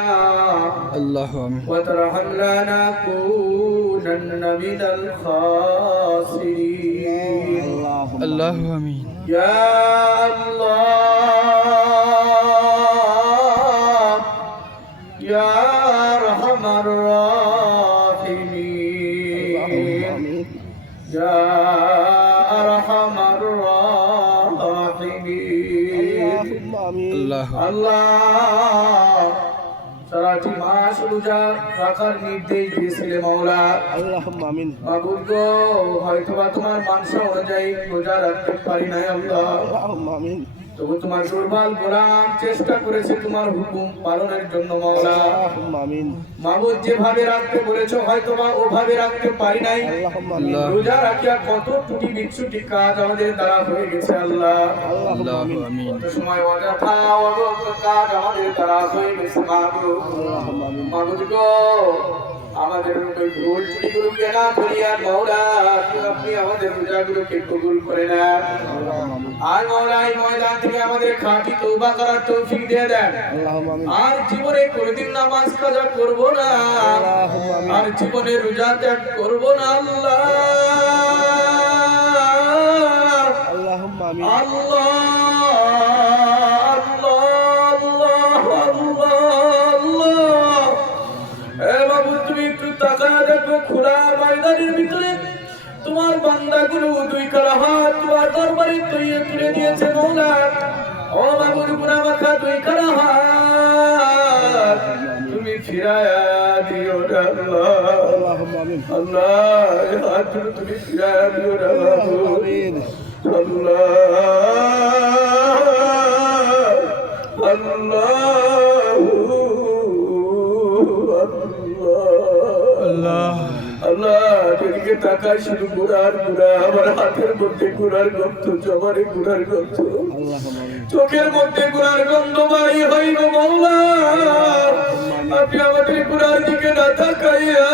اللهم وترحمنا لنكونن من الخاسرين. اللهم امين يا الله يا أرحم الراحمين. يا أرحم الراحمين. الله الله সারাটি মাস রোজা রাখার নির্দেশ দিয়েছিলে মাওলা। আমিন। মাবুদ গো হয়তোবা তোমার মানসা অনুযায়ী রোজা রাখতে পারি নাই আল্লাহ। আমিন। তবু তোমার দুর্বল গোলাম চেষ্টা করেছে তোমার হুকুম পালনের জন্য মাওলা। যেভাবে রাখতে বলেছ হয়তো বা ওভাবে রাখতে পারি নাই। রোজা রাখিয়া কত টুটি বিচ্ছুটি কাজ আমাদের দ্বারা হয়ে গেছে আল্লাহ। সময় অযথা কাজ আমাদের দ্বারা হয়ে গেছে গো আমাদের ভুল করিয়া আমাদের রোজাগুলোকে কবুল করে নেন আর এই ময়দান থেকে আমাদের খাঁটি তৌবা করার তৌফিক দিয়ে দেন। আর জীবনে কোনোদিন নামাজ কাজা করব না। আর জীবনে রোজা ত্যাগ করব না আল্লাহ। আল্লাহ তুমি একটু তাকায় দেখো খোলা ময়দানের ভিতরে বান্দাগুলো দুই কালা হাত তোমার দরবারে তুলে তুলে দিয়েছে মৌলা। ও বাবুর গুনা মাখা দুই কালা হাত তুমি ফিরায়া দিও আল্লাহ আল্লাহ হাত তুমি ফিরায়া দিও আমিন। আল্লাহ। আল্লাহ। চোখের মধ্যে গোড়ার গন্ধ বাড়ি হইব মৌলা। আপনি আমাদের গোড়ার দিকে না তাকাইয়া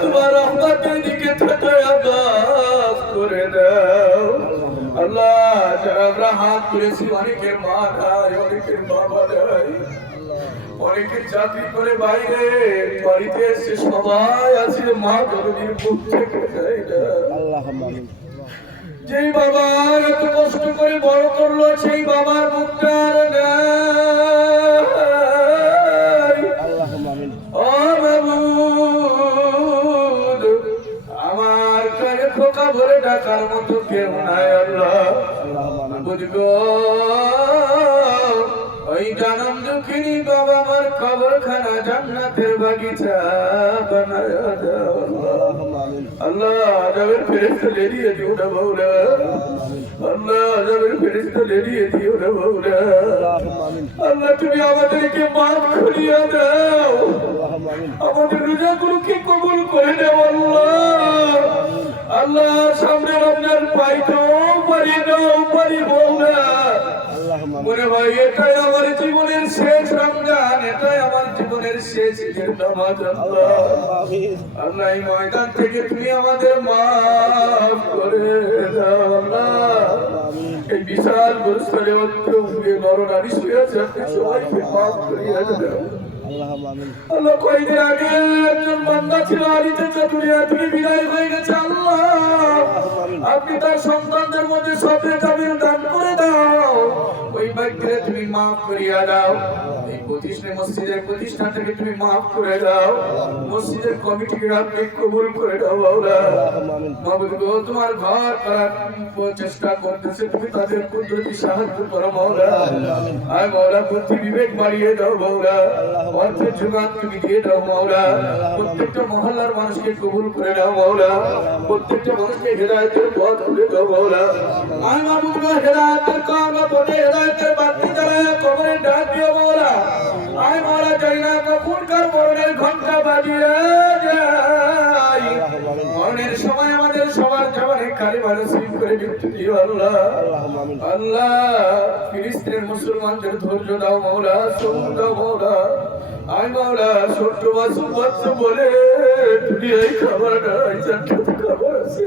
তোমার রহমাতের দিকে তাকাইয়া করে দাও। আল্লাহ, যারা আমরা হাত তুলেছি, অনেকের মা খায় অনেকের বাবা যায় অনেকে চাকরি করে বাইরে বাড়িতে এসে সবাই আছে মা জননীর মুখ থেকে যায় যেই বাবা এত কষ্ট করে বড় করল সেই বাবার মুখটা আর আমার কানে খোকা ভরে ডাকার মতো কেউ নাই আল্লাহ। বুঝগো। ওই জানম দুঃখিনী বাবা আমার কবরখানা জান্নাতের বাগিচা আল্লাহ। আজাবের ফেরেস্তা লেরিয়ে দিও না আল্লাহ আজাবের লেরিয়ে দিও না আল্লাহ, তুমি আমাদেরকে মাফ করিয়া দাও। আমাদের কবুল করে আল্লাহ। আল্লাহ সামনে পাইতেও পারি না মনে ভাই, এটাই আমার জীবনের শেষ রমজান, এটাই আমার জীবনের শেষ আল্লাহ। ময়দান থেকে তুমি আমাদের মাফ করে দাও এই বিশাল গুরুস্থানে অন্তর উঠে নরনারী শুয়ে আছে সবাইকে মাফ করিয়া আল্লাহ কয়েকদিন আগে একজন বান্দা ছিল আলিতে চতুরিয়া তুমি বিদায় হয়ে গেছে, আল্লাহ। আপনি তার সন্তানদের মধ্যে সবরে জামিন দান করে দাও। ব্যক্তিরে তুমি মাফ করিয়া দাও। এই প্রতিষ্ঠানে মসজিদের প্রতিষ্ঠান থেকে তুমি মাফ করে দাও। মসজিদের কমিটিকে আপনি কবুল করে দাও বাউলা মাহবুব গো, তোমার ঘর করার চেষ্টা করতেছে তুমি তাদের কুদরতি সাহায্য করো মাওলা। আয় মাওলা বুদ্ধি বিবেক বাড়িয়ে দাও মাওলা। অর্থের যোগান তুমি দিয়ে দাও মাওলা। প্রত্যেকটা মহল্লার মানুষকে কবুল করে দাও মাওলা। প্রত্যেকটা মানুষকে হেদায়তের পথ খুলে দাও মাওলা। আয় মাহবুব গো, হেদায়েতের কাঙ্গা পথে হেদায়েতের বাতি সময় আমাদের সবার করে মৃত্যু দিও আল্লাহ। আল্লাহ, ফিলিস্তিনের মুসলমানদের ধৈর্য দাও মাওলা সবুর দাও মাওলা আয় মাওলা ছোট্ট বাসু বাচ্চা বলে দুনিয়ায় খাবার খাবার আছে।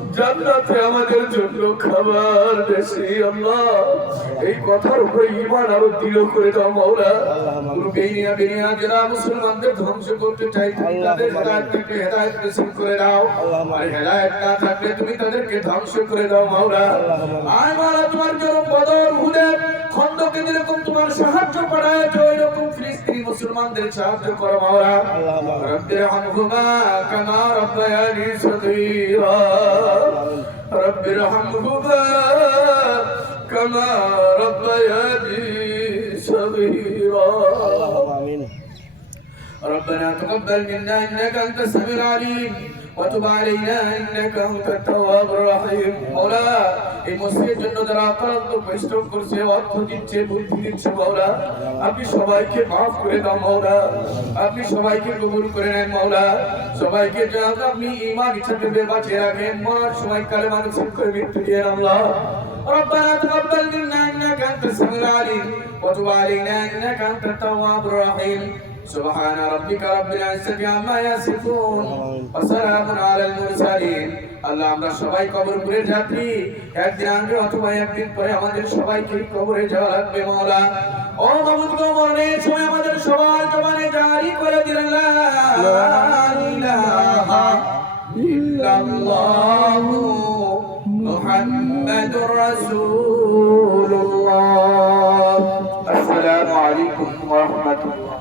জান্নাতে আমাদের জন্য খাবার বেশি আল্লাহ। এই কথার উপরে ইমান আরও দৃঢ় করে দাও মাওলা। কোনো বেইনিয়া বেইনিয়া যারা মুসলমানদের ধ্বংস করতে চাই তুমি তাদের হেদায়েত থেকে হেদায়েত নসিব করে দাও। আর হেদায়েত না থাকলে তুমি তাদেরকে ধ্বংস করে দাও মাওলা। আয় মাওলা তোমার যেরকম বদর হুদের খন্দকে যেরকম তোমার সাহায্য করায় ওই রকম ফিলিস্তিনি মুসলমানদের সাহায্য করো মাওলা। রব্বির হামহুমা কামা রব্বায়ানি সগীরা। رب ارحمهما كما ربياني صغيرا. ربنا تقبل منا إنك أنت السميع العليم وتب علينا إنك أنت التواب الرحيم. مولاي এই মসজিদের জন্য যারা আক্রান্ত পরিশ্রম করছে অর্থ দিচ্ছে বুদ্ধি দিচ্ছে মাওলা আপনি সবাইকে মাফ করে দাও মাওলা আপনি সবাইকে কবুল করে নেন মাওলা সবাইকে যেন আপনি ইমান ইচ্ছা ভেবে বাঁচিয়ে রাখেন মরার সময় কালে মানুষ করে মৃত্যু দিয়ে আল্লাহ ربنا تقبل منا انك انت السميع العليم وتب علينا انك انت التواب الرحيم سبحان ربك رب العزة عما يصفون وسلام على المرسلين আল্লাহ, আমরা সবাই কবর কবরপুরের যাত্রী একদিন আগে অথবা একদিন পরে আমাদের সবাইকে কবরে যাওয়া লাগবে, মাওলা। ও মামুদ কবরের সময় আমাদের সবাই জবানে জারি করে দিলেন। ইল্লাল্লাহু মুহাম্মাদুর রাসূলুল্লাহ। আসসালামু আলাইকুম ওয়া রাহমাতুল্লাহ।